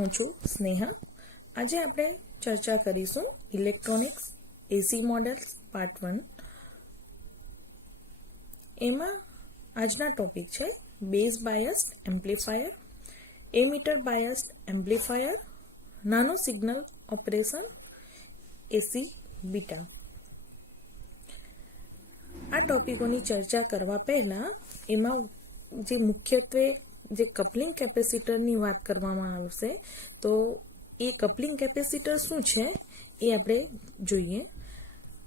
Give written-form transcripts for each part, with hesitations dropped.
હું છું સ્નેહા। આજે આપણે ચર્ચા કરીશું ઇલેક્ટ્રોનિક્સ એસી મોડેલ્સ પાર્ટ 1। એમાં આજના ટોપિક છે base biased amplifier, emitter biased amplifier, નાનો સિગ્નલ ઓપરેશન, એસી બીટા। આ ટોપિકોની ચર્ચા કરવા પહેલા એમાં જે મુખ્યત્વે જે કપલિંગ કેપેસિટરની વાત કરવામાં આવશે, તો એ કપલિંગ કેપેસિટર શું છે એ આપણે જોઈએ।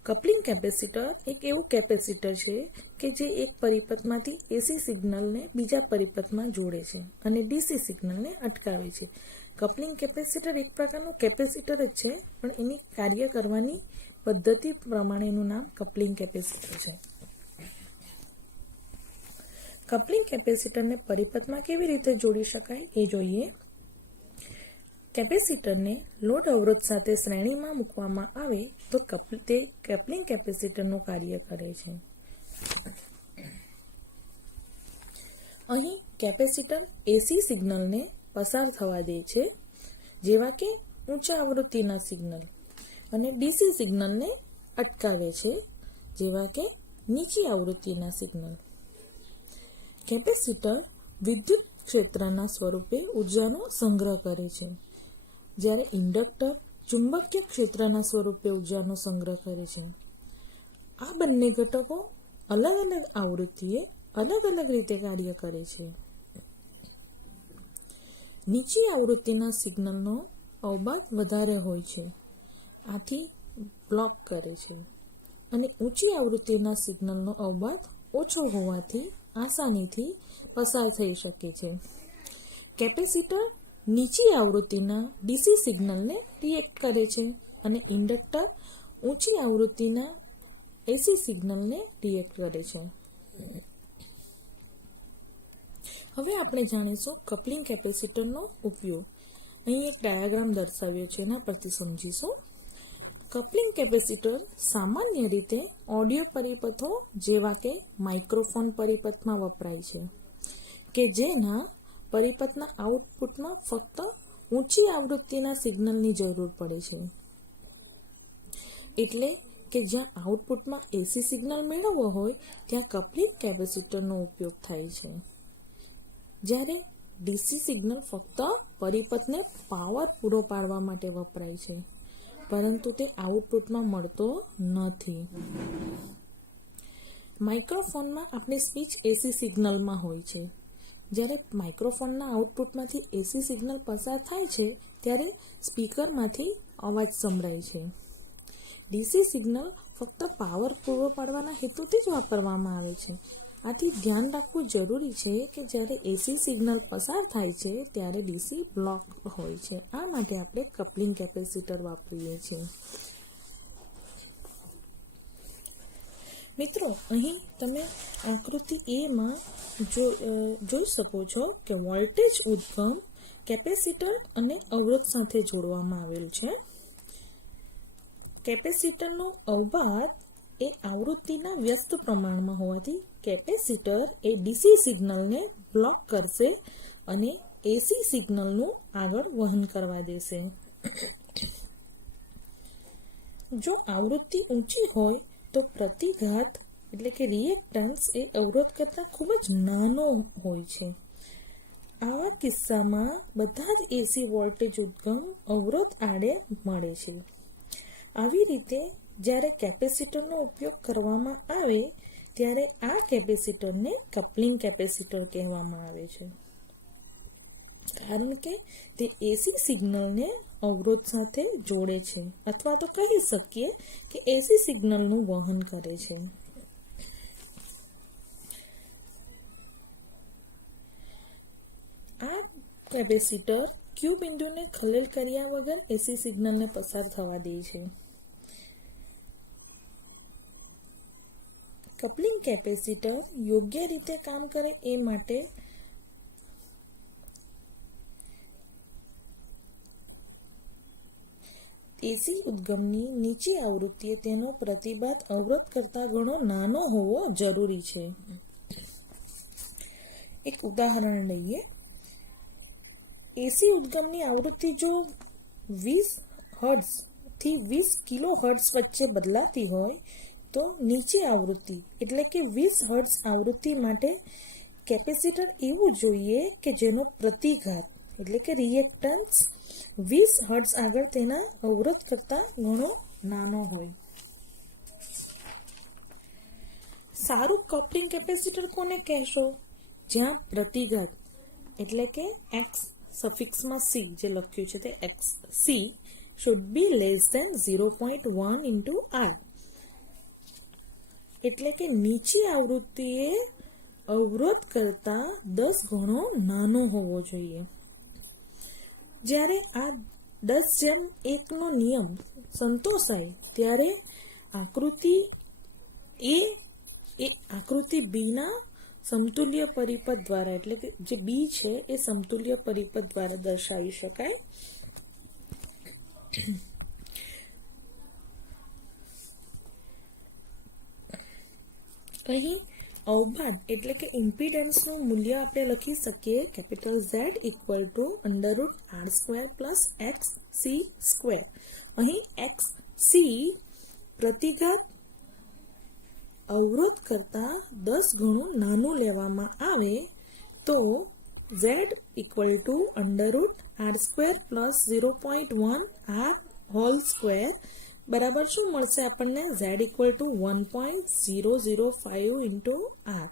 કપલિંગ કેપેસિટર એક એવું કેપેસિટર છે કે જે એક પરિપથમાંથી એસી સિગ્નલને બીજા પરિપથમાં જોડે છે અને ડીસી સિગ્નલને અટકાવે છે। કપલિંગ કેપેસિટર એક પ્રકારનું કેપેસિટર જ છે, પણ એની કાર્ય કરવાની પદ્ધતિ પ્રમાણે એનું નામ કપલિંગ કેપેસિટર છે। કપલિંગ કેપેસિટરને પરિપથમાં કેવી રીતે જોડી શકાય એ જોઈએ। કેપેસિટરને લોડ અવરોધ સાથે શ્રેણીમાં મૂકવામાં આવે તો તે કપલિંગ કેપેસિટરનું કાર્ય કરે છે। અહીં કેપેસિટર એસી સિગ્નલને પસાર થવા દે છે, જેવા કે ઊંચા આવૃત્તિના સિગ્નલ, અને ડીસી સિગ્નલને અટકાવે છે, જેવા કે નીચી આવૃત્તિના સિગ્નલ। કેપેસિટર વિદ્યુત ક્ષેત્રના સ્વરૂપે ઉર્જાનો સંગ્રહ કરે છે, જ્યારે ઇન્ડક્ટર ચુંબકીય ક્ષેત્રના સ્વરૂપે ઉર્જાનો સંગ્રહ કરે છે। આ બંને ઘટકો અલગ અલગ આવૃત્તિએ અલગ અલગ રીતે કાર્ય કરે છે। નીચી આવૃત્તિના સિગ્નલનો અવબાધ વધારે હોય છે, આથી બ્લોક કરે છે, અને ઊંચી આવૃત્તિના સિગ્નલનો અવબાધ ઓછો હોવાથી આસાનીથી પસાર થઈ શકે છે। કેપેસિટર નીચી આવૃત્તિના ડીસી સિગ્નલને રિએક્ટ કરે છે અને ઇન્ડક્ટર ઊંચી આવૃત્તિના એસી સિગ્નલને રિએક્ટ કરે છે। હવે આપણે જાણીશું કપલિંગ કેપેસિટરનો ઉપયોગ। અહીં એક ડાયાગ્રામ દર્શાવ્યો છે, એના પરથી સમજીશું। કપલિંગ કેપેસિટર સામાન્ય રીતે ઓડિયો પરિપથો જેવા કે માઇક્રોફોન પરિપથમાં વપરાય છે, કે જેના પરિપથના આઉટપુટમાં ફક્ત ઊંચી આવૃત્તિના સિગ્નલની જરૂર પડે છે। એટલે કે જ્યાં આઉટપુટમાં એસી સિગ્નલ મેળવવો હોય ત્યાં કપલિંગ કેપેસિટરનો ઉપયોગ થાય છે, જ્યારે ડીસી સિગ્નલ ફક્ત પરિપથને પાવર પૂરો પાડવા માટે વપરાય છે, પરંતુ તે આઉટપુટમાં મળતો નથી। માઇક્રોફોનમાં આપણી સ્પીચ એસી સિગ્નલમાં હોય છે, જ્યારે માઇક્રોફોનના આઉટપુટમાંથી એસી સિગ્નલ પસાર થાય છે ત્યારે સ્પીકરમાંથી અવાજ સંભળાય છે। ડીસી સિગ્નલ ફક્ત પાવર પૂરો પાડવાના હેતુથી જ વાપરવામાં આવે છે, આથી ધ્યાન રાખવું જરૂરી છે કે જ્યારે એસી સિગ્નલ પસાર થાય છે ત્યારે ડીસી બ્લોક હોય છે। આ માટે આપણે કપલિંગ કેપેસિટર વાપરીએ છીએ। મિત્રો, અહીં તમે આકૃતિ એમાં જોઈ શકો છો કે વોલ્ટેજ ઉદ્ગમ કેપેસિટર અને અવરોધ સાથે જોડવામાં આવેલ છે। કેપેસિટરનો અવબાધ એ આવૃત્તિના વ્યસ્ત પ્રમાણમાં હોવાથી કેપેસિટર એ ડીસી સિગ્નલને બ્લોક કરશે અને એસી સિગ્નલનું આગળ વહન કરવા દેશે। જો આવૃત્તિ ઊંચી હોય તો પ્રતિઘાત એટલે કે રિએક્ટન્સ એ અવરોધ કરતાં ખૂબ જ નાનો હોય છે। આવા કિસ્સામાં બધા જ એસી વોલ્ટેજ ઉદ્ગમ અવરોધ આડે મળે છે। આવી રીતે જ્યારે કેપેસિટરનો ઉપયોગ કરવામાં આવે ત્યારે આ કેપેસિટરને કપલિંગ કેપેસિટર કહેવામાં આવે છે, કારણ કે તે એસી સિગ્નલને અવરોધ સાથે જોડે છે, અથવા તો કહી શકીએ કે એસી સિગ્નલનું વહન કરે છે। આ કેપેસિટર ક્યુ બિંદુને ખલેલ કર્યા વગર એસી સિગ્નલને પસાર થવા દે છે। કપલિંગ કેપેસિટર યોગ્ય રીતે કામ કરે એ માટે એસી ઉદ્ગમની નીચી આવૃત્તિએ તેનો પ્રતિબાધ અવરોધ કરતાં ઘણો નાનો હોવો જરૂરી છે। એક ઉદાહરણ લઈએ। એસી ઉદ્ગમની આવૃત્તિ જો 20 હર્ટ્ઝ થી 20 કિલો હર્ટ્ઝ વચ્ચે બદલાતી હોય તો નીચી આવૃત્તિ એટલે કે 20 હર્ટ્ઝ આવૃત્તિ માટે કેપેસિટર એવું જોઈએ કે જેનો પ્રતિઘાત એટલે કે રિએક્ટન્સ 20 હર્ટ્ઝ આગળ તેના અવરોધ કરતા ઘણો નાનો હોય. સારું કપ્લિંગ કેપેસિટર કોને કહેશો? જ્યાં પ્રતિઘાત એટલે કે એક્સ સફિક્સમાં સી જે લખ્યું છે તે x C should be less than 0.1 into R. એટલે કે નીચી આવૃત્તિએ અવરોધ કરતા 10 ગણો નાનો હોવો જોઈએ. જ્યારે આ 10:1 નો નિયમ સંતોષાય ત્યારે આકૃતિ એ આકૃતિ બી ના સમતુલ્ય પરિપથ દ્વારા એટલે કે જે બી છે એ સમતુલ્ય પરિપથ દ્વારા દર્શાવી શકાય. અહીં અવબાધ એટલે કે ઇમ્પિડન્સનું મૂલ્ય આપણે લખી શકીએ capital Z equal to √R² plus XC². અહીં XC પ્રતિઘાત અવરોધ કરતા 10 ગણું નાનું લેવામાં આવે તો Z equal to √R² plus 0.1 R² બરાબર શું મળશે આપણને? Z equal to 1.005 into R.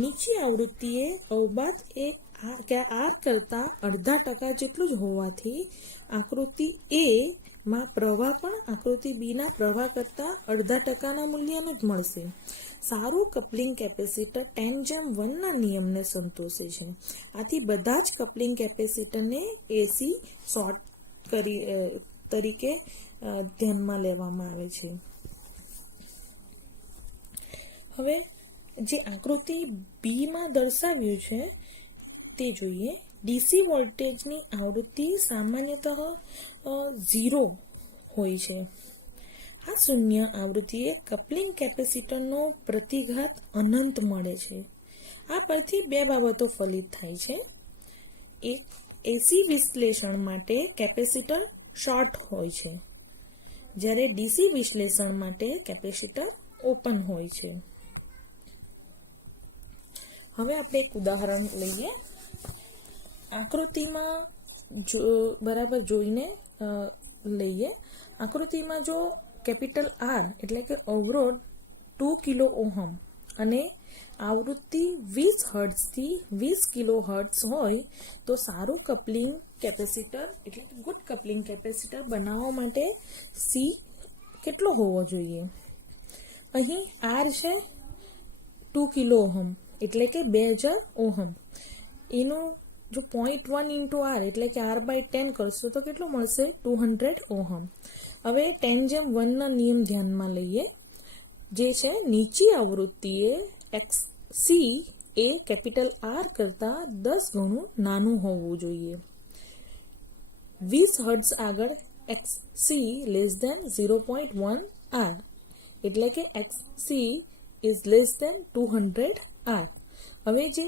નીચી આવૃત્તિએ અવબાધ એ R કરતા અડધા ટકા જેટલું જ હોવાથી આકૃતિ A માં પ્રવાહ પણ આકૃતિ બી ના પ્રવાહ કરતા અડધા ટકાના મૂલ્યનું જ મળશે. સારું કપ્લિંગ કેપેસિટર 10:1 ના નિયમને સંતોષે છે. આથી બધા જ કપ્લિંગ કેપેસિટરને એસી શોર્ટ તરીકે ધ્યાનમાં લેવામાં આવે છે. હવે જે આકૃતિ બી માં દર્શાવ્યું છે તે જોઈએ. ડીસી વોલ્ટેજની આવૃત્તિ સામાન્યતઃ 0 હોય છે. આ શૂન્ય આવૃત્તિએ કપ્લિંગ કેપેસિટરનો પ્રતિઘાત અનંત મળે છે. આ પરથી બે બાબતો ફલિત થાય છે. એક, એસી વિશ્લેષણ માટે કેપેસિટર શોર્ટ હોય છે, જ્યારે ડીસી વિશ્લેષણ માટે કેપેસિટર ઓપન હોય છે. હવે આપણે એક ઉદાહરણ લઈએ. આકૃતિમાં બરાબર જોઈને લઈએ. આકૃતિમાં જો કેપિટલ R એટલે કે અવરોધ 2 કિલો ઓહમ અને આવૃત્તિ 20 હર્ટ્ઝથી 20 કિલો હર્ટ્ઝ હોય તો સારું કપ્લિંગ કેપેસિટર એટલે કે ગુડ કપ્લિંગ કેપેસિટર બનાવવા માટે C કેટલો હોવો જોઈએ? અહીં R છે 2 કિલો ઓહમ એટલે કે 2000 ઓહમ. એનું જો 0.1 ઇન્ટુ R એટલે કે R/10 કરશો તો કેટલું મળશે? 200 ઓહમ. હવે 10:1 ના નિયમ ધ્યાનમાં લઈએ, જે છે નીચી આવૃત્તિએ XC એ કેપિટલ R કરતા 10 ગણું નાનું હોવું જોઈએ. 20 હર્ટ્ઝ આગળ XC લેસ ધેન 0.1 R એટલે કે XC is less than 200 R. હવે જે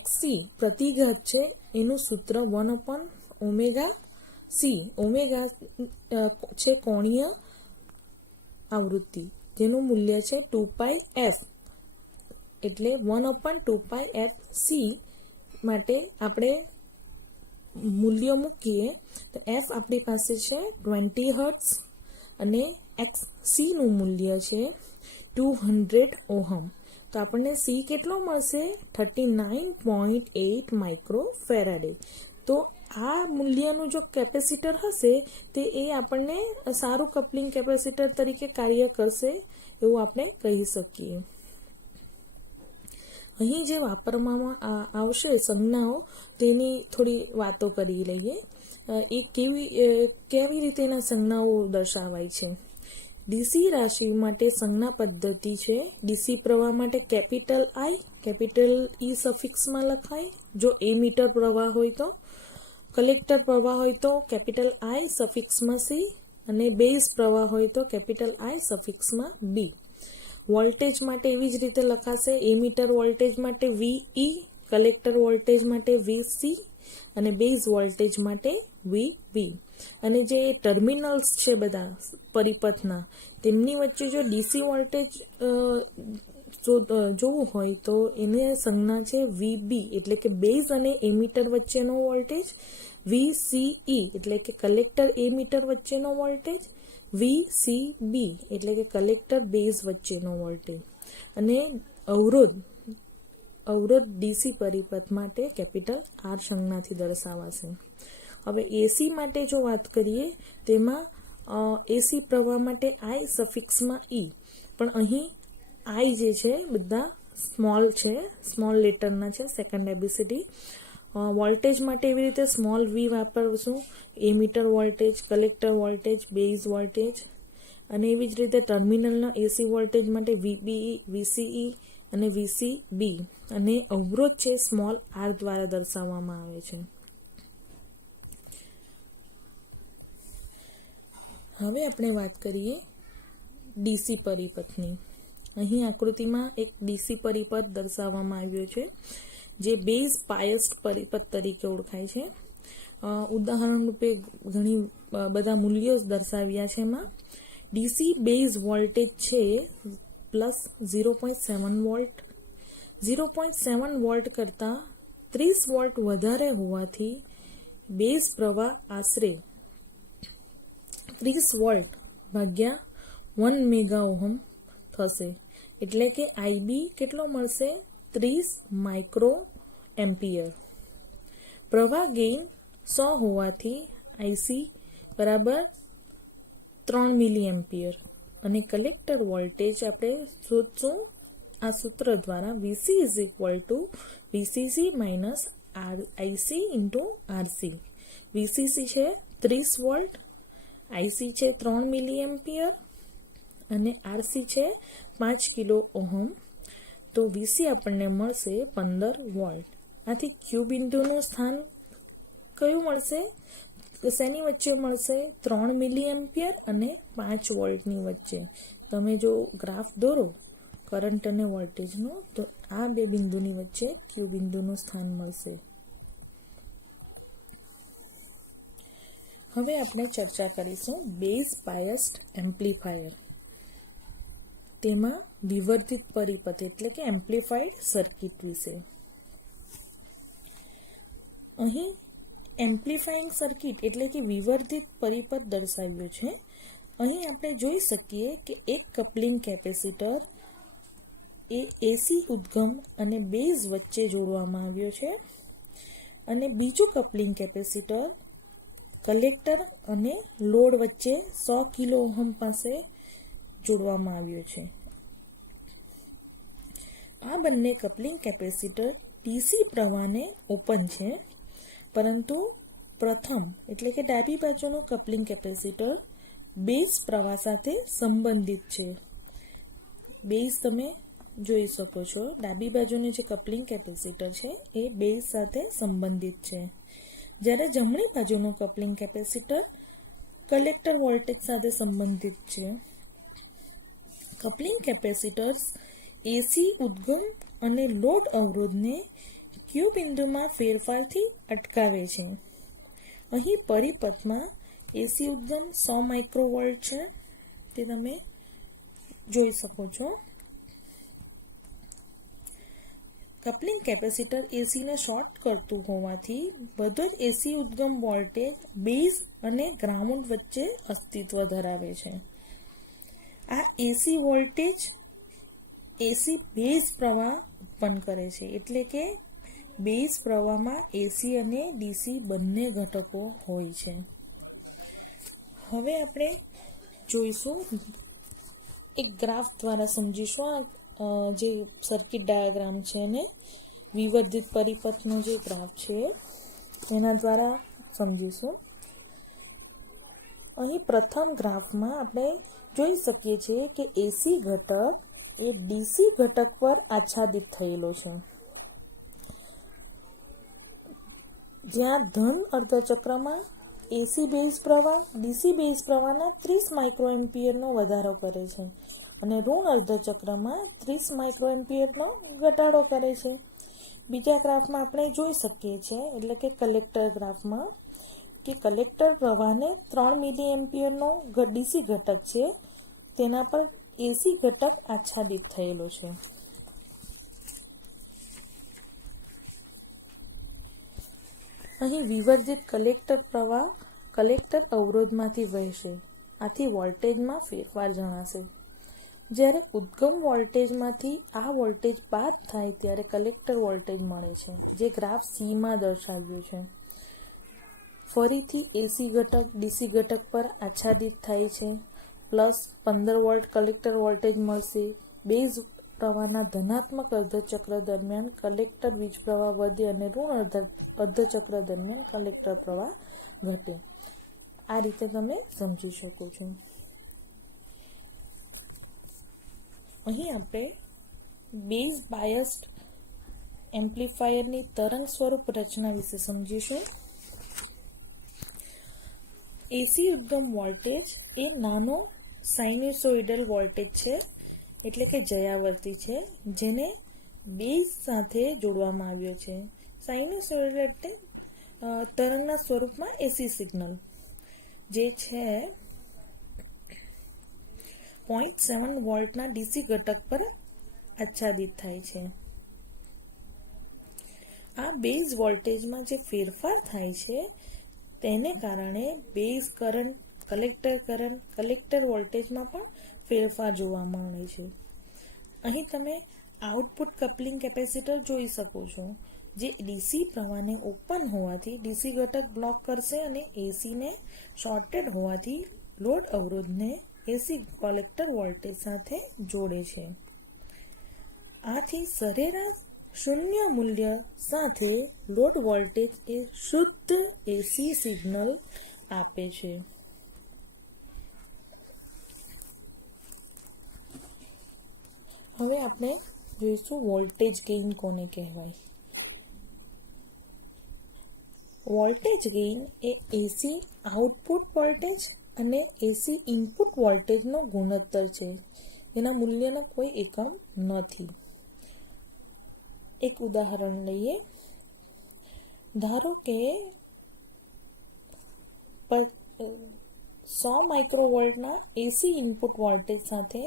XC પ્રતિઘાત છે એનું સૂત્ર 1/ωc. ઓમેગા છે કોણીય આવૃત્તિ જેનું મૂલ્ય છે 2πf એટલે 1/2πfc. માટે આપણે મૂલ્ય મૂકીએ તો f આપણી પાસે છે 20 હર્ટ્ઝ અને XC નું મૂલ્ય છે 200 ઓહમ. તો આપણને C કેટલો મળશે? 39.8 માઇક્રોફેરાડે. તો આ મૂલ્યનું જો કેપેસિટર હશે તે એ આપણને સારું કપ્લિંગ કેપેસિટર તરીકે કાર્ય કરશે એવું આપણે કહી શકીએ. અહીં જે વાપરવામાં આવશે સંજ્ઞાઓ તેની થોડી વાતો કરી લઈએ. એ કેવી રીતે એના સંજ્ઞાઓ દર્શાવાય છે. ડીસી રાશિ માટે સંજ્ઞા પદ્ધતિ છે. ડીસી પ્રવાહ માટે કેપિટલ I કેપિટલ E સફિક્સમાં લખાય. જો એમીટર પ્રવાહ હોય તો, કલેક્ટર પ્રવાહ હોય તો કેપિટલ I સફિક્સમાં C અને બેઝ પ્રવાહ હોય તો કેપિટલ I સફિક્સમાં B. વોલ્ટેજ માટે એવી જ રીતે લખાશે. એમીટર વોલ્ટેજ માટે VE, કલેક્ટર વોલ્ટેજ માટે VC અને બેઝ વોલ્ટેજ માટે VB. અને જે ટર્મિનલ્સ છે બધા પરિપથના, તેમની વચ્ચે જો ડીસી વોલ્ટેજ જોવું હોય તો એને સંજ્ઞા છે VB, એટલે કે બેઝ અને એમીટર વચ્ચેનો વોલ્ટેજ, VCE એટલે કે કલેક્ટર એમીટર વચ્ચેનો વોલ્ટેજ, VCB એટલે કે કલેક્ટર બેઝ વચ્ચેનો વોલ્ટેજ. અને અવરોધ ડીસી પરિપથ માટે કેપિટલ R સંજ્ઞાથી દર્શાવાશે. હવે એસી માટે જો વાત કરીએ તેમાં એસી પ્રવાહ માટે I સફિક્સમાં E, પણ અહીં I જે છે બધા સ્મોલ છે, સ્મોલ લેટરના છે, સેકન્ડ એબીસીડી. વોલ્ટેજ માટે એવી રીતે સ્મોલ V વાપરશું, emitter voltage, collector voltage, base voltage. અને એવી જ રીતે ટર્મિનલના એસી વોલ્ટેજ માટે VBE, VCE અને VCB. અને અવરોધ છે સ્મોલ r દ્વારા દર્શાવવામાં આવે છે. હવે આપણે વાત કરીએ ડીસી પરિપથની. અહીં આકૃતિમાં એક ડીસી પરિપથ દર્શાવવામાં આવ્યો છે જે બેઝ બાયસ્ડ પરિપથ તરીકે ઓળખાય છે. ઉદાહરણ રૂપે ઘણી બધા મૂલ્યો દર્શાવ્યા છે. એમાં ડીસી બેઝ વોલ્ટેજ છે પ્લસ 0.7 વોલ્ટ. 0.7 વોલ્ટ કરતાં 30 વોલ્ટ વધારે હોવાથી બેઝ પ્રવાહ આશરે 30 વોલ્ટ ભાગ્યા 1 મેગા ઓહમ થશે. એટલે કે IB કેટલો મળશે? 30 માઇક્રો એમ્પિયર. પ્રવાહ ગેઇન 100 હોવાથી IC બરાબર 3 મિલી એમ્પિયર. અને કલેક્ટર વોલ્ટેજ આપણે શોધશું આ સૂત્ર દ્વારા, VC is equal two VCC minus IC into RC. VCC છે 30 વોલ્ટ, IC છે 3 મિલી એમ્પિયર અને RC છે 5 કિલો ઓહમ. તો VC આપણને મળશે 15 વોલ્ટ. આથી ક્યુ બિંદુનું સ્થાન કયું મળશે? શેની વચ્ચે મળશે? 3 મિલી એમ્પિયર અને 5 વોલ્ટની વચ્ચે. તમે જો ગ્રાફ દોરો કરંટ અને વોલ્ટેજનો, તો આ બે બિંદુની વચ્ચે ક્યુ બિંદુનું સ્થાન મળશે. હવે આપણે ચર્ચા કરીશું બેઝ બાયસ્ડ એમ્પ્લીફાયર. તેમાં વિવર્ધિત પરિપથ એટલે કે એમ્પ્લીફાઈડ સર્કિટ વિશે. અહીં એમ્પ્લીફાઈંગ સર્કિટ એટલે કે વિવર્ધિત પરિપથ દર્શાવ્યો છે. અહીં આપણે જોઈ શકીએ કે એક કપલિંગ કેપેસિટર એ એસી ઉદ્ગમ અને બેઝ વચ્ચે જોડવામાં આવ્યો છે, અને બીજું કપલિંગ કેપેસિટર કલેક્ટર અને લોડ વચ્ચે 100 કિલો ઓહમ પાસે જોડવામાં આવ્યો છે. આ બંને કપલિંગ કેપેસિટર ડીસી પ્રવાહને ઓપન છે, પરંતુ પ્રથમ એટલે કે ડાબી બાજુનું કપલિંગ કેપેસિટર બેઝ પ્રવાહ સાથે સંબંધિત છે. બેઝ તમે જોઈ શકો છો, ડાબી બાજુનું જે કપલિંગ કેપેસિટર છે એ બેઝ સાથે સંબંધિત છે, જ્યારે જમણી બાજુનું કપલિંગ કેપેસિટર કલેક્ટર વોલ્ટેજ સાથે સંબંધિત છે. કપલિંગ કેપેસિટર્સ એસી ઉદ્ગમ અને લોડ અવરોધને ક્યુ બિંદુમાં ફેરફારથી અટકાવે છે. અહીં પરિપથમાં એસી ઉદ્ગમ 100 માઇક્રોવોલ્ટ છે, તે તમે જોઈ શકો છો. કપલિંગ કેપેસિટર એસીને શોર્ટ કરતું હોવાથી બધો જ એસી ઉદ્ગમ વોલ્ટેજ બેઝ અને ગ્રાઉન્ડ વચ્ચે અસ્તિત્વ ધરાવે છે. આ એસી વોલ્ટેજ એસી બેઝ પ્રવાહ ઉત્પન્ન કરે છે, એટલે કે બેઝ પ્રવાહમાં એસી અને ડીસી બંને ઘટકો હોય છે. હવે આપણે જોઈશું એક ગ્રાફ દ્વારા સમજીશું આ જે સર્કિટ ડાયાગ્રામ છે ને વિવર્ધિત પરિપથનો જે ગ્રાફ છે એના દ્વારા સમજીશું. અહીં પ્રથમ ગ્રાફમાં આપણે જોઈ શકીએ છીએ કે એસી ઘટક એ ડીસી ઘટક પર આચ્છાદિત થયેલો છે, જ્યાં ધન અર્ધચક્રમાં એસી બેઝ પ્રવાહ ડીસી બેઝ પ્રવાહના 30 માઇક્રોએમ્પિયરનો વધારો કરે છે અને ઋણ અર્ધચક્રમાં 30 માઇક્રોએમ્પિયરનો ઘટાડો કરે છે. બીજા ગ્રાફમાં આપણે જોઈ શકીએ છીએ, એટલે કે કલેક્ટર ગ્રાફમાં, કે કલેક્ટર પ્રવાહને 3 મિલી એમ્પિયરનો ડીસી ઘટક છે, તેના પર એસી ઘટક આચ્છાદિત થયેલો છે. અહીં વિવર્જિત કલેક્ટર પ્રવાહ કલેક્ટર અવરોધમાંથી વહેશે, આથી વોલ્ટેજમાં ફેરફાર જણાશે. જ્યારે ઉદ્ગમ વોલ્ટેજમાંથી આ વોલ્ટેજ બાદ થાય ત્યારે કલેક્ટર વોલ્ટેજ મળે છે, જે ગ્રાફ C માં દર્શાવ્યું છે. ફરીથી એસી ઘટક ડીસી ઘટક પર આચ્છાદિત થાય છે. પ્લસ 15 વોલ્ટ કલેક્ટર વોલ્ટેજ મળશે. બેઝ પ્રવાહના ધનાત્મક અર્ધચક્ર દરમિયાન કલેક્ટર વીજ પ્રવાહ વધે અને ઋણ અર્ધચક્ર દરમિયાન કલેક્ટર પ્રવાહ ઘટે. આ રીતે તમે સમજી શકો છો. અહીં આપણે બેઝ બાયસ્ડ એમ્પ્લીફાયરની તરંગ સ્વરૂપ રચના વિશે સમજીશું. એસી ઉદ્ગમ વોલ્ટેજ એ નાનો સાઇન્યુસોઇડલ વોલ્ટેજ છે, એટલે કે જયાવર્તી છે, જેને બેઝ સાથે જોડવામાં આવ્યો છે. સાઇન્યુસોઇડલ એટલે તરંગના સ્વરૂપમાં એસી સિગ્નલ, જે છે 0.7 વોલ્ટના ડીસી ઘટક પર આચ્છાદિત થાય છે. આ બેઝ વોલ્ટેજમાં જે ફેરફાર થાય છે તેને કારણે બેઝ કરંટ, કલેક્ટર વોલ્ટેજમાં પણ ફેરફાર જોવા મળે છે. અહીં તમે આઉટપુટ કપલિંગ કેપેસિટર જોઈ શકો છો, જે ડીસી પ્રવાહને ઓપન હોવાથી ડીસી ઘટક બ્લોક કરશે અને એસીને શોર્ટેડ હોવાથી લોડ અવરોધને એસી કલેક્ટર વોલ્ટેજ સાથે જોડે છે. આથી સરેરાશ શૂન્ય મૂલ્ય સાથે લોડ વોલ્ટેજ એ શુદ્ધ એસી સિગ્નલ આપે છે. હવે આપણે જોઈશું વોલ્ટેજ ગેઇન કોને કહેવાય. વોલ્ટેજ ગેઇન એ એસી આઉટપુટ વોલ્ટેજ અને એસી ઇનપુટ વોલ્ટેજનો ગુણોત્તર છે. એના મૂલ્યના કોઈ એકમ નથી. એક ઉદાહરણ લઈએ. ધારો કે 100 માઇક્રોવોલ્ટના એસી ઇનપુટ વોલ્ટેજ સાથે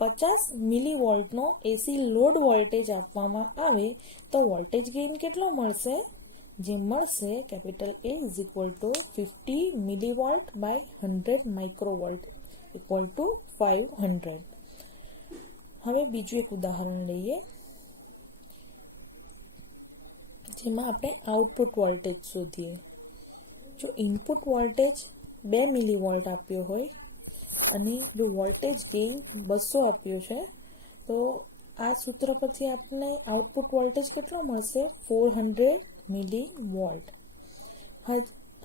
50 મિલીવોલ્ટનો એસી લોડ વોલ્ટેજ આપવામાં આવે તો વોલ્ટેજ ગેઇન કેટલો મળશે? જે મળશે capital A = 50 millivolt by 100 microvolt = 500. હવે બીજું એક ઉદાહરણ લઈએ, જેમાં આપણે આઉટપુટ વોલ્ટેજ શોધીએ. જો ઇનપુટ વોલ્ટેજ 2 મિલીવોલ્ટ આપ્યો હોય અને જો વોલ્ટેજ ગેઇન 200 આપ્યો છે, તો આ સૂત્ર પરથી આપણને આઉટપુટ વોલ્ટેજ કેટલો મળશે? 400 મિલીવોલ્ટ.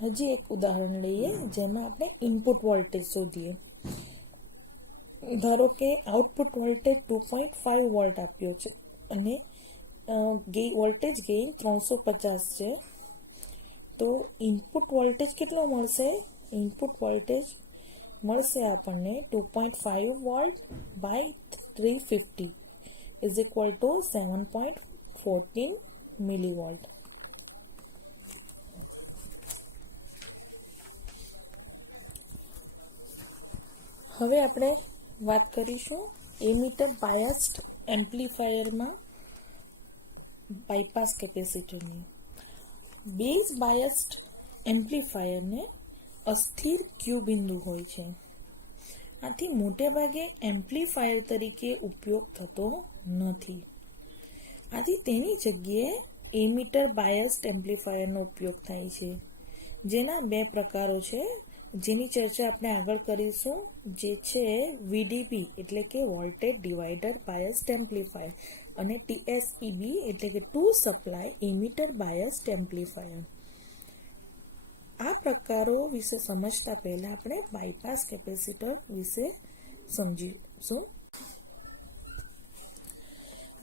હજી એક ઉદાહરણ લઈએ, જેમાં આપણે ઇનપુટ વોલ્ટેજ શોધીએ. ધારો કે આઉટપુટ વોલ્ટેજ 2.5 વોલ્ટ આપ્યો છે અને વોલ્ટેજ ગેઇન 350 છે, તો ઇનપુટ વોલ્ટેજ કેટલો મળશે? ઇનપુટ વોલ્ટેજ મળશે આપણને 2.5 વોલ્ટ બાય 350 = 7.14 મિલીવોલ્ટ. હવે આપણે વાત કરીશું એમીટર બાયસ્ડ એમ્પ્લીફાયરમાં બાયપાસ કેપેસિટરની. બેઝ બાયસ્ડ એમ્પ્લીફાયરને અસ્થિર ક્યુ બિંદુ હોય છે, આથી મોટે ભાગે એમ્પ્લીફાયર તરીકે ઉપયોગ થતો નથી. આથી તેની જગ્યાએ એમીટર બાયસ્ડ એમ્પ્લીફાયરનો ઉપયોગ થાય છે, જેના બે પ્રકારો છે, જેની ચર્ચા આપણે આગળ કરીશું, જે છે VDB એટલે કે વોલ્ટેજ ડિવાઇડર બાયસ્ડ એમ્પ્લીફાયર અને TSEB એટલે કે two supply emitter biased amplifier. આ પ્રકારો વિશે સમજતા પહેલા આપણે બાયપાસ કેપેસિટર વિશે સમજીશું.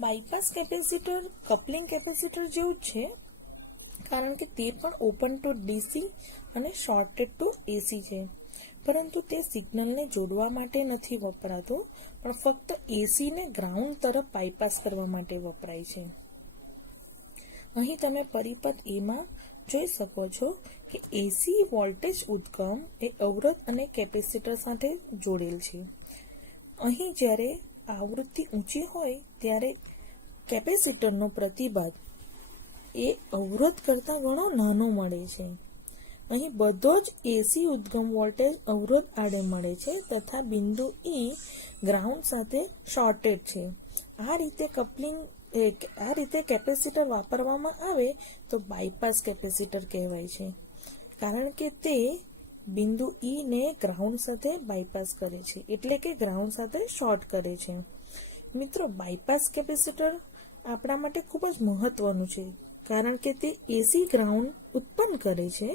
બાયપાસ કેપેસિટર કપલિંગ કેપેસિટર જેવું જ છે, કારણ કે તે પણ ઓપન ટુ ડીસી અને શોર્ટેડ ટુ એસી છે, પરંતુ તે સિગ્નલને જોડવા માટે નથી વપરાતું, પણ ફક્ત એસીને ગ્રાઉન્ડ તરફ બાયપાસ કરવા માટે વપરાય છે. અહીં તમે પરિપથ એમાં જોઈ શકો છો કે એસી વોલ્ટેજ ઉદ્ગમ એ અવરોધ અને કેપેસિટર સાથે જોડેલ છે. અહીં જ્યારે આવૃત્તિ ઊંચી હોય ત્યારે કેપેસિટરનો પ્રતિબાધ એ અવરોધ કરતાં ઘણો નાનો મળે છે. અહીં બધો જ એસી ઉદ્ગમ વોલ્ટેજ અવરોધ આડે મળે છે તથા બિંદુ ઈ ગ્રાઉન્ડ સાથે શોર્ટેડ છે. આ રીતે કેપેસિટર વાપરવામાં આવે તો બાયપાસ કેપેસિટર કહેવાય છે, કારણ કે તે બિંદુ ઈ ને ગ્રાઉન્ડ સાથે બાયપાસ કરે છે, એટલે કે ગ્રાઉન્ડ સાથે શોર્ટ કરે છે. મિત્રો, બાયપાસ કેપેસિટર આપણા માટે ખૂબ જ મહત્વનું છે, કારણ કે તે એસી ગ્રાઉન્ડ ઉત્પન્ન કરે છે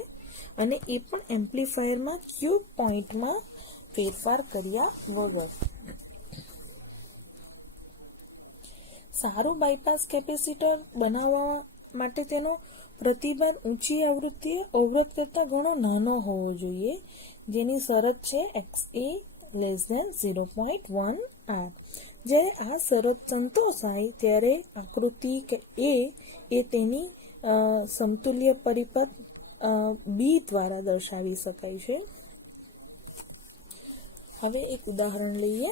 અને એ પણ એમ્પ્લીફાયરમાં ક્યુ પોઈન્ટમાં ફેરફાર કર્યા વગર. સારું બાયપાસ કેપેસિટર બનાવવા માટે તેનો પ્રતિબાધ ઊંચી આવૃત્તિએ અવરોધ કરતાં ઘણો નાનો હોવો જોઈએ, જેની શરત છે XA <0.1 R. જ્યારે આ શરત સંતોષાય ત્યારે આકૃતિ એ તેની સમતુલ્ય પરિપથ બી દ્વારા દર્શાવી શકાય છે. હવે એક ઉદાહરણ લઈએ.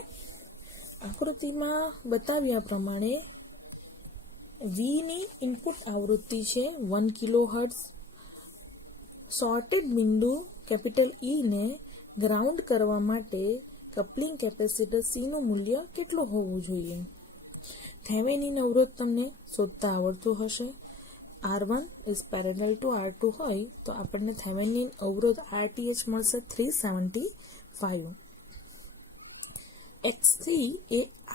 આકૃતિમાં બતાવ્યા પ્રમાણે વી ની ઇનપુટ આવૃત્તિ છે 1 કિલોહર્ટ્ઝ. શોર્ટેડ બિંદુ કેપિટલ ઈ ને ગ્રાઉન્ડ કરવા માટે કપલિંગ કેપેસિટર સી નું મૂલ્ય કેટલું હોવું જોઈએ? થેવેનિન અવરોધ તમને શોધતા આવડતું હશે. R1 is parallel to R2 હોય તો આપણને થેવેનિન અવરોધ RTH મળશે 375. X3 એ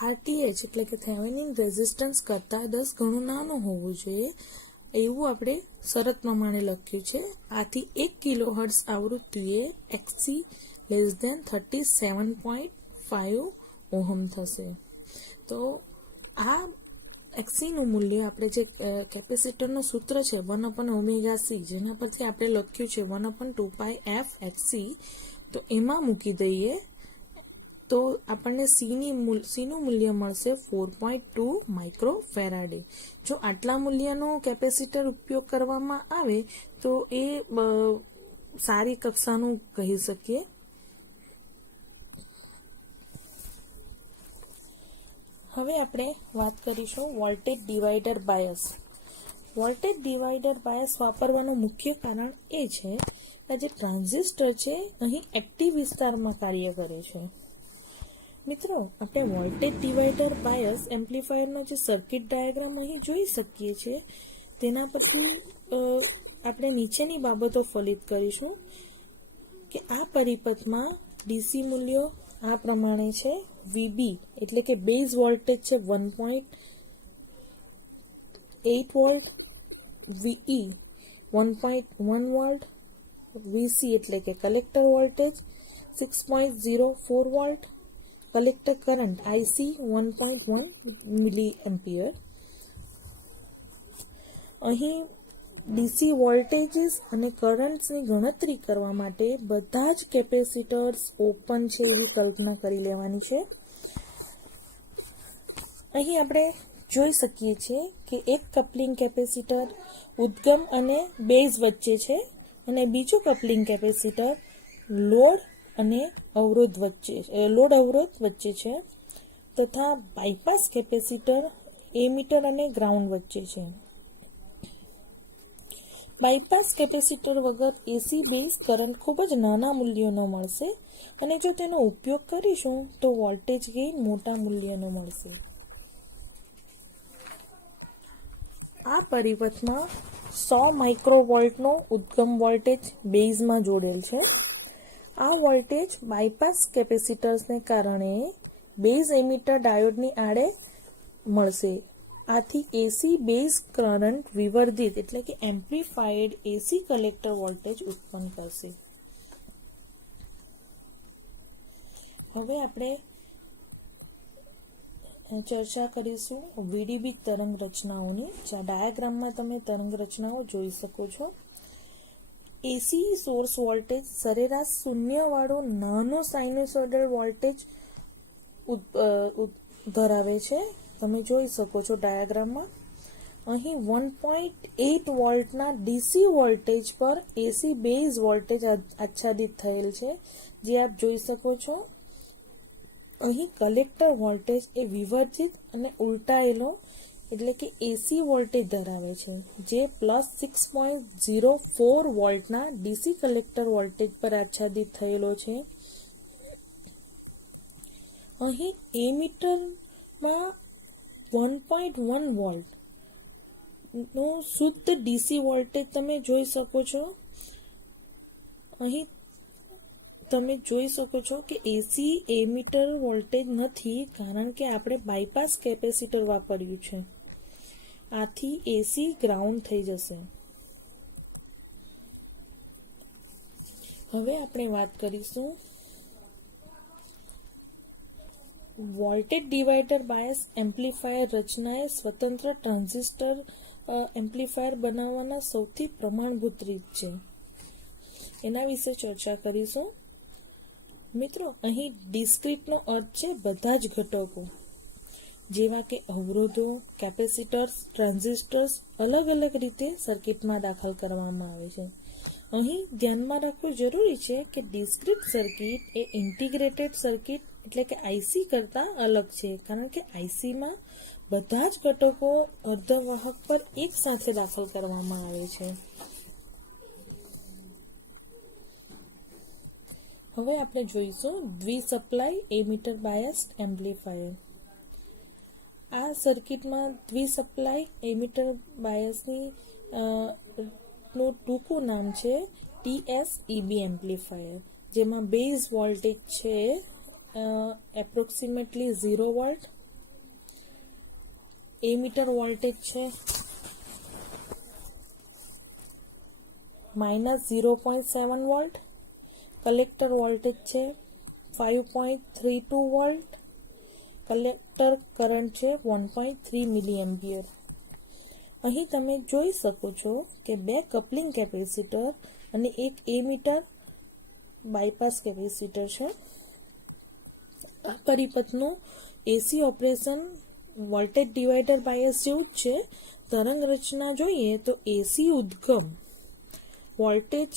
RTH એટલે કે થેવેનિન રેઝિસ્ટન્સ કરતાં 10 ગણું નાનું હોવું જોઈએ એવું આપણે શરત પ્રમાણે લખ્યું છે. આથી 1 કિલોહર્ટ્ઝ આવૃત્તિએ XC <37.5 ઓહમ થશે. તો આ XC નું મૂલ્ય આપણે જે કેપેસિટરનું સૂત્ર છે 1/ωc, જેના પરથી આપણે લખ્યું છે 1/2πf XC, તો એમાં મૂકી દઈએ તો આપણને સીનું મૂલ્ય મળશે 4.2 માઇક્રોફેરાડે. જો આટલા મૂલ્યનો કેપેસિટર ઉપયોગ કરવામાં આવે તો એ સારી કક્ષાનું કહી શકીએ. હવે આપણે વાત કરીશું voltage divider bias. Voltage divider bias વાપરવાનું મુખ્ય કારણ એ છે કે જે ટ્રાન્ઝિસ્ટર છે અહીં એક્ટિવ વિસ્તારમાં કાર્ય કરે છે. મિત્રો, આપણે વોલ્ટેજ ડિવાઈડર બાયસ એમ્પ્લીફાયરનો જે સર્કિટ ડાયાગ્રામ અહીં જોઈ શકીએ છીએ તેના પરથી આપણે નીચેની બાબતો ફલિત કરીશું કે આ પરિપથમાં ડીસી મૂલ્યો આ પ્રમાણે છે. VB એટલે કે બેઝ વોલ્ટેજ છે 1.8 વોલ્ટ, VE 1.1 વોલ્ટ, VC એટલે કે collector voltage 6.04 volt, collector current IC 1.1 મિલી એમ્પિયર. અહીં ડીસી વોલ્ટેજીસ અને કરંટ્સની ગણતરી કરવા માટે બધા જ કેપેસિટર્સ ઓપન છે એવી કલ્પના કરી લેવાની છે. અહીં આપણે જોઈ શકીએ છીએ કે એક કપલિંગ કેપેસિટર ઉદ્ગમ અને બેઝ વચ્ચે છે અને બીજું કપલિંગ કેપેસિટર લોડ અવરોધ વચ્ચે છે તથા બાયપાસ કેપેસિટર એમીટર અને ગ્રાઉન્ડ વચ્ચે છે. બાયપાસ કેપેસિટર વગર એસી બેઝ કરંટ ખૂબ જ નાના મૂલ્યોનો મળશે અને જો તેનો ઉપયોગ કરીશું તો વોલ્ટેજ ગેઇન મોટા મૂલ્યનો મળશે. આ પરિપથમાં 100 માઇક્રોવોલ્ટનો ઉદ્ગમ વોલ્ટેજ બેઝમાં જોડેલ છે. આ વોલ્ટેજ બાયપાસ કેપેસિટર્સને કારણે બેઝ એમીટર ડાયોડની આડે મળશે. આથી એસી બેઝ કરંટ વિવર્ધિત એટલે કે એમ્પ્લીફાઈડ એસી કલેક્ટર વોલ્ટેજ ઉત્પન્ન કરશે. હવે આપણે ચર્ચા કરીશું વીડીબી તરંગ રચનાઓની. જ્યાં ડાયાગ્રામમાં તમે તરંગ રચનાઓ જોઈ શકો છો. એસી સોર્સ વોલ્ટેજ સરેરાશ શૂન્યવાળો નાનો સાઇનુસોઇડલ વોલ્ટેજ ધરાવે છે. તમે જોઈ શકો છો ડાયાગ્રામમાં. અહીં 1.8 વોલ્ટના ડીસી વોલ્ટેજ પર એસી બેઝ વોલ્ટેજ આચ્છાદિત થયેલ છે, જે આપ જોઈ શકો છો. અહીં કલેક્ટર વોલ્ટેજ એ વિવર્ધિત અને ઉલટાયેલો એટલે કે એસી વોલ્ટેજ ધરાવે છે, જે +6.04 વોલ્ટના ડીસી કલેક્ટર વોલ્ટેજ પર આચ્છાદિત થયેલો છે. અહીં એમીટરમાં 1.1 વોલ્ટ નો શુદ્ધ ડીસી વોલ્ટેજ તમે જોઈ શકો છો. અહીં તમે જોઈ શકો છો કે એસી એમીટર વોલ્ટેજ નથી, કારણ કે આપણે બાયપાસ કેપેસિટર વાપર્યું છે. આથી એસી ગ્રાઉન્ડ થઈ જશે. હવે આપણે વાત કરીશું વોલ્ટેજ ડિવાઈડર બાયસ એમ્પ્લીફાયર રચનાએ સ્વતંત્ર ટ્રાન્ઝિસ્ટર એમ્પ્લીફાયર બનાવવાના સૌથી પ્રમાણભૂત રીત છે, એના વિશે ચર્ચા કરીશું. મિત્રો, અહીં ડિસ્ક્રીટનો અર્થ છે બધા જ ઘટકો, જેવા કે અવરોધો, કેપેસિટર્સ, ટ્રાન્ઝિસ્ટર્સ અલગ અલગ રીતે સર્કિટમાં દાખલ કરવામાં આવે છે. અહીં ધ્યાનમાં રાખવું જરૂરી છે કે ડિસ્ક્રીટ સર્કિટ એ ઇન્ટિગ્રેટેડ સર્કિટ એટલે કે આઈસી કરતાં અલગ છે, કારણ કે આઈસીમાં બધા જ ઘટકો અર્ધવાહક પર એક સાથે દાખલ કરવામાં આવે છે. હવે આપણે જોઈશું દ્વિસપ્લાય એમીટર બાયસ્ડ એમ્પ્લીફાયર. આ સર્કિટમાં દ્વિસપ્લાય એમીટર બાયસની નું ટૂંકું નામ છે TSEB એમ્પ્લીફાયર, જેમાં બેઝ વોલ્ટેજ છે એપ્રોક્સિમેટલી 0 વોલ્ટ, એમીટર વોલ્ટેજ છે -0.7 વોલ્ટ, કલેક્ટર વોલ્ટેજ છે 5.32 વોલ્ટ, કલેક્ટર કરંટ છે 1.3 મિલી એમ્પિયર. અહીં તમે જોઈ શકો છો કે 2 કપલિંગ કેપેસિટર અને એક એમીટર બાયપાસ કેપેસિટર છે. આ પરિપથનું એસી ઓપરેશન વોલ્ટેજ ડિવાઈડર બાયસ જેવું જ છે. તરંગ રચના જોઈએ તો એસી ઉદ્ગમ વોલ્ટેજ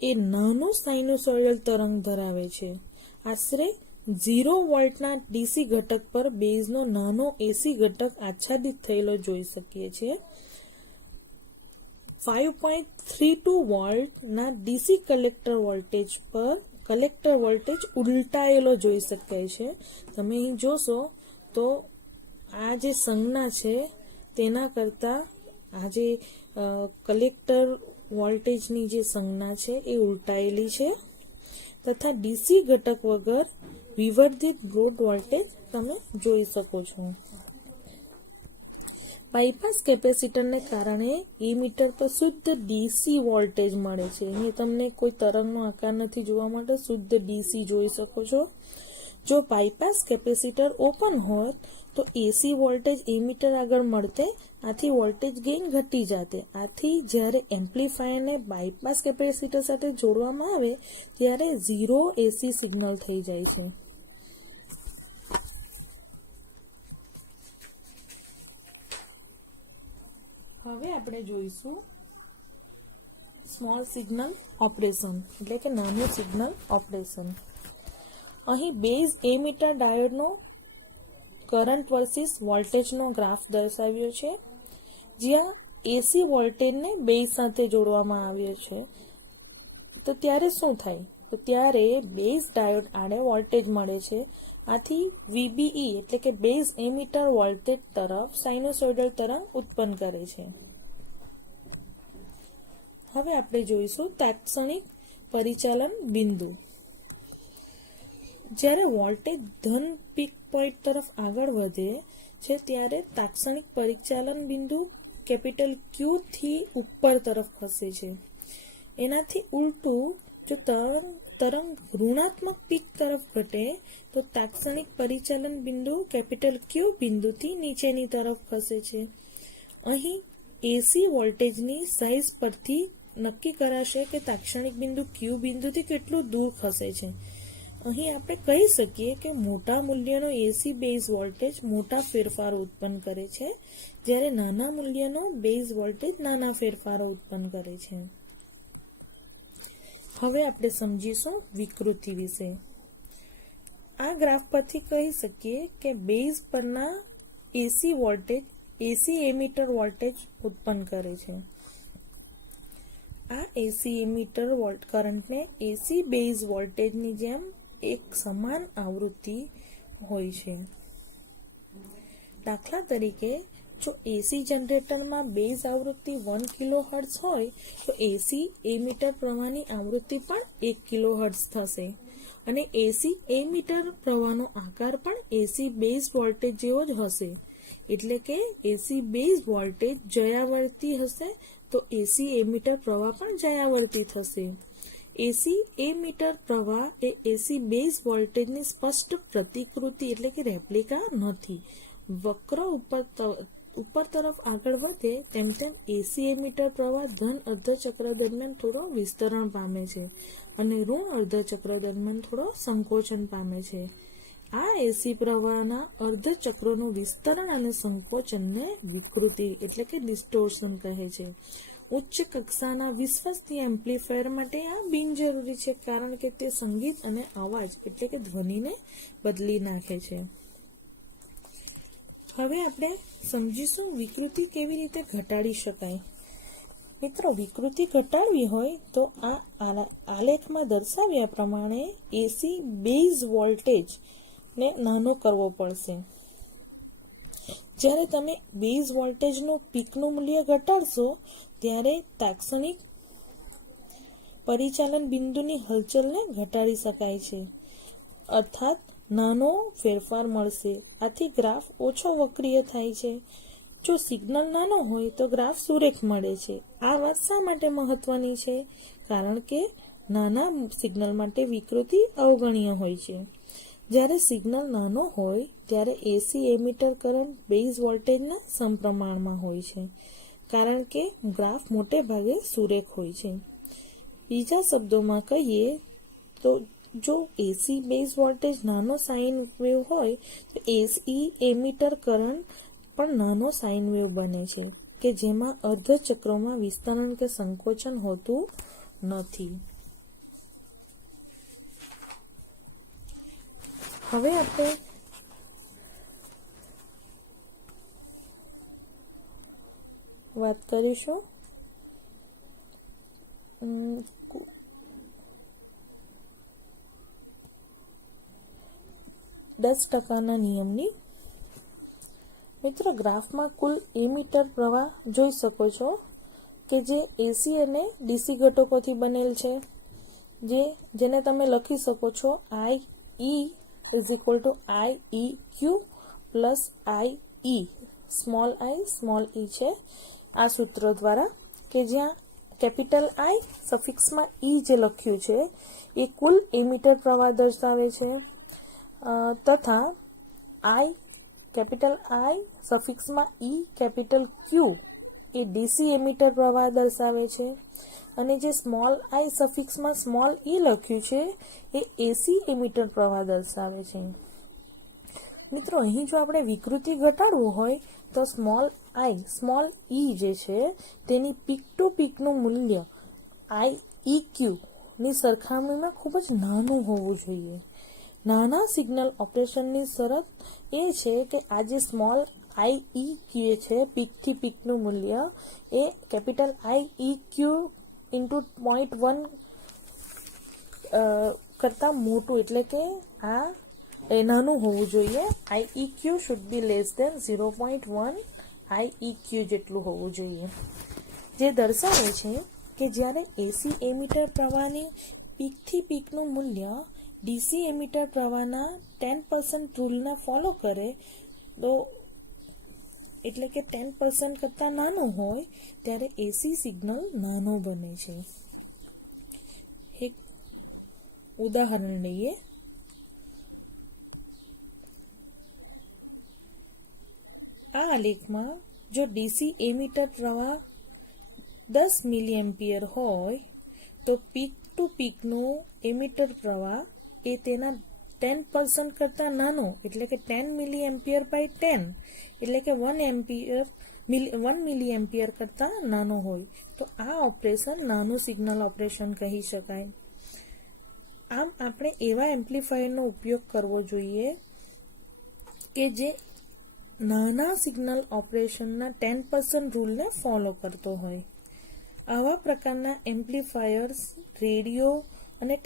એ નાનું સાઇનુસોઇડલ તરંગ ધરાવે છે. આશરે 0 વોલ્ટના ડીસી ઘટક પર બેઝનો નાનો એસી ઘટક આચ્છાદિત થયેલો જોઈ શકીએ છીએ. 5.32 વોલ્ટના ડીસી કલેક્ટર વોલ્ટેજ પર કલેક્ટર વોલ્ટેજ ઉલટાયેલો જોઈ શકાય છે. તમે અહીં જોશો તો આ જે સંજ્ઞા છે તેના કરતાં આ જે કલેક્ટર વોલ્ટેજની જે સંજ્ઞા છે એ ઉલટાયેલી છે, તથા ડીસી ઘટક વગર વિવર્ધિત લોડ વોલ્ટેજ તમે જોઈ શકો છો. બાયપાસ કેપેસિટરને કારણે એમીટર પર શુદ્ધ ડીસી વોલ્ટેજ મળે છે. અહીં તમને કોઈ તરંગનો આકાર નથી જોવા મળતો, શુદ્ધ ડીસી જોઈ શકો છો. જો બાયપાસ કેપેસિટર ઓપન હોત તો એસી વોલ્ટેજ એમીટર આગળ મળતે, આથી વોલ્ટેજ ગેઇન ઘટી જાતે. આથી જ્યારે એમ્પ્લીફાયરને બાયપાસ કેપેસિટર સાથે જોડવામાં આવે ત્યારે 0 એસી સિગ્નલ થઈ જાય છે. હવે આપણે જોઈશું સ્મોલ સિગ્નલ ઓપરેશન એટલે કે નાનું સિગ્નલ ઓપરેશન. અહીં બેઝ એમીટર ડાયોડનો કરંટ વર્સિસ વોલ્ટેજનો ગ્રાફ દર્શાવ્યો છે, જ્યાં એસી વોલ્ટેજને બેઝ સાથે જોડવામાં આવ્યો છે. તો ત્યારે શું થાય? તો ત્યારે બેઝ ડાયોડ આડે વોલ્ટેજ મળે છે. આથી VBE એટલે કે બેઝ એમીટર વોલ્ટેજ તરફ સાઇનુસોઇડલ તરંગ ઉત્પન્ન કરે છે. હવે આપણે જોઈશું તાત્ક્ષણિક પરિચાલન બિંદુ. જ્યારે વોલ્ટેજ ધન પીક પોઈન્ટ તરફ આગળ વધે છે ત્યારે તાત્ક્ષણિક પરિચાલન બિંદુ કેપિટલ Q થી ઉપર તરફ ખસે છે. એનાથી ઉલટું જો તરંગ ઋણાત્મક પીક તરફ ઘટે તો તાત્ક્ષણિક પરિચાલન બિંદુ કેપિટલ Q બિંદુથી નીચેની તરફ ખસે છે. અહીં એસી વોલ્ટેજની સાઇઝ પરથી નક્કી કરાશે કે તાત્ક્ષણિક બિંદુ Q બિંદુથી કેટલું દૂર ખસે છે. અહીં આપણે કહી શકીએ કે મોટા મૂલ્યનો એસી બેઝ વોલ્ટેજ મોટા ફેરફારો ઉત્પન્ન કરે છે, જ્યારે નાના મૂલ્યનો બેઝ વોલ્ટેજ નાના ફેરફારો ઉત્પન્ન કરે છે. હવે આપણે સમજીશું વિકૃતિ વિશે. આ ગ્રાફ પરથી કહી શકીએ કે બેઝ પરના એસી વોલ્ટેજ એસી એમીટર વોલ્ટેજ ઉત્પન્ન કરે છે. આ એસી એમીટર કરંટને એસી બેઝ વોલ્ટેજની જેમ એક સમાન આવૃત્તિ હોય છે. દાખલા તરીકે જો એસી જનરેટરમાં બેઝ આવૃત્તિ 1 કિલોહર્ટ્ઝ હોય તો એસી એમીટર પ્રવાહની આવૃત્તિ પણ 1 કિલોહર્ટ્ઝ થશે અને એસી એમીટર પ્રવાહનો આકાર પણ એસી બેઝ વોલ્ટેજ જેવો જ હશે. એટલે કે એસી બેઝ વોલ્ટેજ જયાવર્તી હશે તો એસી એમીટર પ્રવાહ પણ જયાવર્તી થશે. એસી એમીટર પ્રવાહ એ એસી બેઝ વોલ્ટેજની સ્પષ્ટ પ્રતિકૃતિ એટલે કે રેપ્લિકા નથી. વક્ર ઉપર તરફ આગળ વધે તેમ તેમ એસી એમીટર પ્રવાહ ધન અર્ધચક્ર દરમિયાન થોડો વિસ્તરણ પામે છે અને ઋણ અર્ધચક્ર દરમિયાન થોડો સંકોચન પામે છે. આ એસી પ્રવાહના અર્ધચક્રોનું વિસ્તરણ અને સંકોચનને વિકૃતિ એટલે કે ડિસ્ટોર્શન કહે છે. ઉચ્ચ કક્ષાના વિશ્વસનીય એમ્પ્લીફાયર માટે આ બિનજરૂરી છે, કારણ કે તે સંગીત અને અવાજ એટલે કે ધ્વનિને બદલી નાખે છે. હવે આપણે સમજીશું વિકૃતિ કેવી રીતે ઘટાડી શકાય. મિત્રો, વિકૃતિ ઘટાડવી હોય તો આ આલેખમાં દર્શાવ્યા પ્રમાણે એસી બેઝ વોલ્ટેજ ને નાનો કરવો પડશે. જ્યારે તમે બેઝ વોલ્ટેજનું પીકનું મૂલ્ય ઘટાડશો ત્યારે તાત્ક્ષણિક પરિચાલન બિંદુની હલચલને ઘટાડી શકાય છે, અર્થાત નાનો ફેરફાર મળશે. આથી ગ્રાફ ઓછો વક્રીય થાય છે. જો સિગ્નલ નાનો હોય તો ગ્રાફ સુરેખ મળે છે. આ વાત શા માટે મહત્વની છે? કારણ કે નાના સિગ્નલ માટે વિકૃતિ અવગણ્ય હોય છે. જ્યારે સિગ્નલ નાનો હોય ત્યારે એસી એમીટર કરંટ બેઝ વોલ્ટેજના સમપ્રમાણમાં હોય છે, કારણ કે ગ્રાફ મોટે ભાગે સુરેખ હોય છે. બીજા શબ્દોમાં કહીએ તો જો એસી બેઝ વોલ્ટેજ નાનો સાઇન વેવ હોય તો એસી એમીટર કરંટ પણ નાનો સાઇન વેવ બને છે કે જેમાં અર્ધચક્રોમાં વિસ્તરણ કે સંકોચન હોતું નથી. હવે આપણે વાત કરીશું 10% નિયમની. મિત્રો, ગ્રાફમાં કુલ એમીટર પ્રવાહ જોઈ શકો છો કે જે એસી અને ડીસી ઘટકોથી બનેલ છે, જેને તમે લખી શકો છો આઈ ઈ IEQ પ્લસ IE સ્મોલ ઈ છે આ સૂત્ર દ્વારા, કે જ્યાં કેપિટલ આઈ સફિક્સમાં ઈ જે લખ્યું છે એ કુલ એમીટર પ્રવાહ દર્શાવે છે, તથા કેપિટલ આઈ સફિક્સમાં ઈ કેપિટલ ક્યુ એ ડીસી એમીટર પ્રવાહ દર્શાવે છે અને જે સ્મોલ આઈ સફિક્સમાં સ્મોલ ઈ લખ્યું છે એ એસી એમીટર પ્રવાહ દર્શાવે છે. મિત્રો, અહીં જો આપણે વિકૃતિ ઘટાડવું હોય તો સ્મોલ ઈ જે છે તેની પીક ટુ પીકનું મૂલ્ય IEQ ની સરખામણીમાં ખૂબ જ નાનું હોવું જોઈએ. નાના સિગ્નલ ઓપરેશનની શરત એ છે કે આ જે સ્મોલ IEQ છે પીકથી પીકનું મૂલ્ય એ કેપિટલ IEQ ઇન્ટુ 0.1 કરતાં મોટું એટલે કે આ નાનું હોવું જોઈએ. IEQ should be less than 0.1 IEQ જેટલું હોવું જોઈએ, જે દર્શાવે છે કે જ્યારે એસી એમીટર પ્રવાહની પીકથી પીકનું મૂલ્ય ડીસી એમીટર પ્રવાહના 10% રૂલના ફોલો કરે તો એટલે કે 10% કરતાં નાનું હોય ત્યારે એસી સિગ્નલ નાનો બને છે. એક ઉદાહરણ લઈએ. આ આલેખમાં જો ડીસી એમીટર પ્રવાહ 10 મિલી એમ્પિયર હોય તો પીક ટુ પીકનું એમીટર પ્રવાહ એ તેના 10% કરતા નાનો એટલે કે 10 મિલી એમ્પિયર બાય 10 એટલે કે 1 મિલી એમ્પિયર કરતા નાનો હોય તો આ ઓપરેશન નાનું સિગ્નલ ઓપરેશન કહી શકાય. આમ આપણે એવા એમ્પ્લીફાયરનો ઉપયોગ કરવો જોઈએ કે જે નાના સિગ્નલ ઓપરેશનના 10% રૂલને ફોલો કરતો હોય. આવા પ્રકારના એમ્પ્લીફાયર્સ રેડિયો અને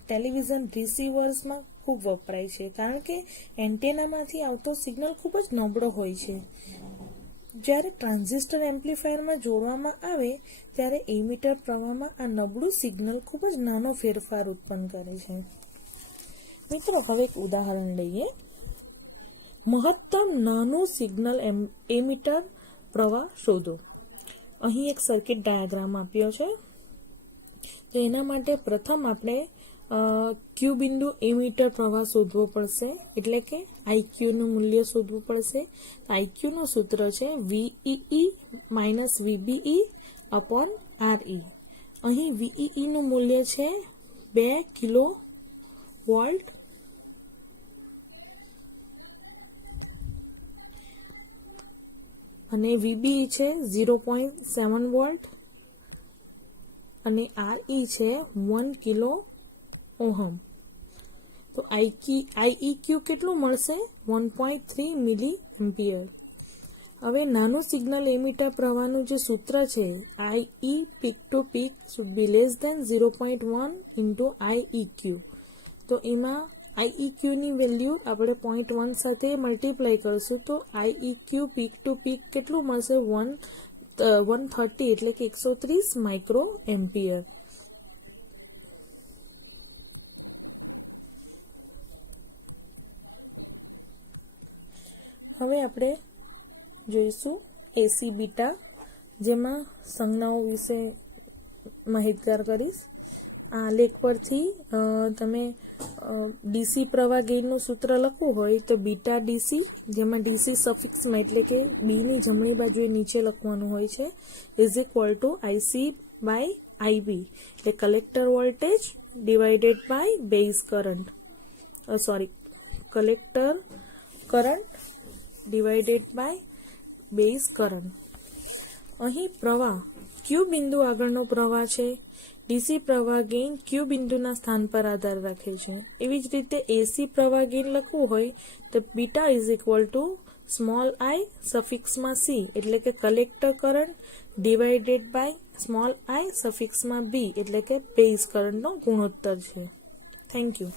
ટેલિવિઝન રિસીવર્સમાં ખૂબ વપરાય છે, કારણ કે એન્ટેનામાંથી આવતો સિગ્નલ ખૂબ જ નબળો હોય છે. જ્યારે ટ્રાન્ઝિસ્ટર એમ્પ્લીફાયરમાં જોડવામાં આવે ત્યારે એમીટર પ્રવાહમાં આ નબળું સિગ્નલ ખૂબ જ નાનો ફેરફાર ઉત્પન્ન કરે છે. મિત્રો, હવે એક ઉદાહરણ લઈએ. મહત્તમ નાનું સિગ્નલ એમીટર પ્રવાહ શોધો. અહીં એક સર્કિટ ડાયાગ્રામ આપ્યો છે. તો એના માટે પ્રથમ આપણે ક્યુ બિંદુ એમીટર પ્રવાહ શોધવો પડશે, એટલે કે આઈક્યુનું મૂલ્ય શોધવું પડશે. આઈક્યુનું સૂત્ર છે VEE minus VBE upon RE. અહીં VEE નું મૂલ્ય છે 2 કિલો વોલ્ટ અને VBE છે 0.7 વોલ્ટ અને RE છે 1 કિલો ઓહમ. તો IEQ કેટલું મળશે? 1.3 મિલી એમ્પિયર. હવે નાનું સિગ્નલ એમીટર પ્રવાહનું જે સૂત્ર છે IE peak to peak should be less than 0.1 into IEQ. તો એમાં IEQ ની વેલ્યુ આપણે 0.1 સાથે મલ્ટીપ્લાય કરશું તો IEQ પીક ટુ પીક કેટલું મળશે? 130 એટલે કે 130 માઇક્રો એમ્પિયર. હવે આપણે જોઈશું એસી બીટા, જેમાં સંજ્ઞાઓ વિશે માહિતગાર કરીશ. આ લેખ પરથી તમે ડીસી પ્રવાહ ગેઇનનું સૂત્ર લખવું હોય તો બીટા ડીસી, જેમાં ડીસી સફિક્સમાં એટલે કે બીની જમણી બાજુએ નીચે લખવાનું હોય છે, is equal to IC by IB એટલે collector voltage divided by base current, collector current divided by base current. અહીં પ્રવાહ ક્યુ બિંદુ આગળનો પ્રવાહ છે. ડીસી પ્રવાહ ગેઇન ક્યુ બિંદુના સ્થાન પર આધાર રાખે છે. એવી જ રીતે એસી પ્રવાહ ગેઇન લખવું હોય તો beta is equal to small I સફિક્સમાં સી એટલે કે collector current divided by small I સફિક્સમાં બી એટલે કે બેઝ કરંટનો ગુણોત્તર છે. Thank you.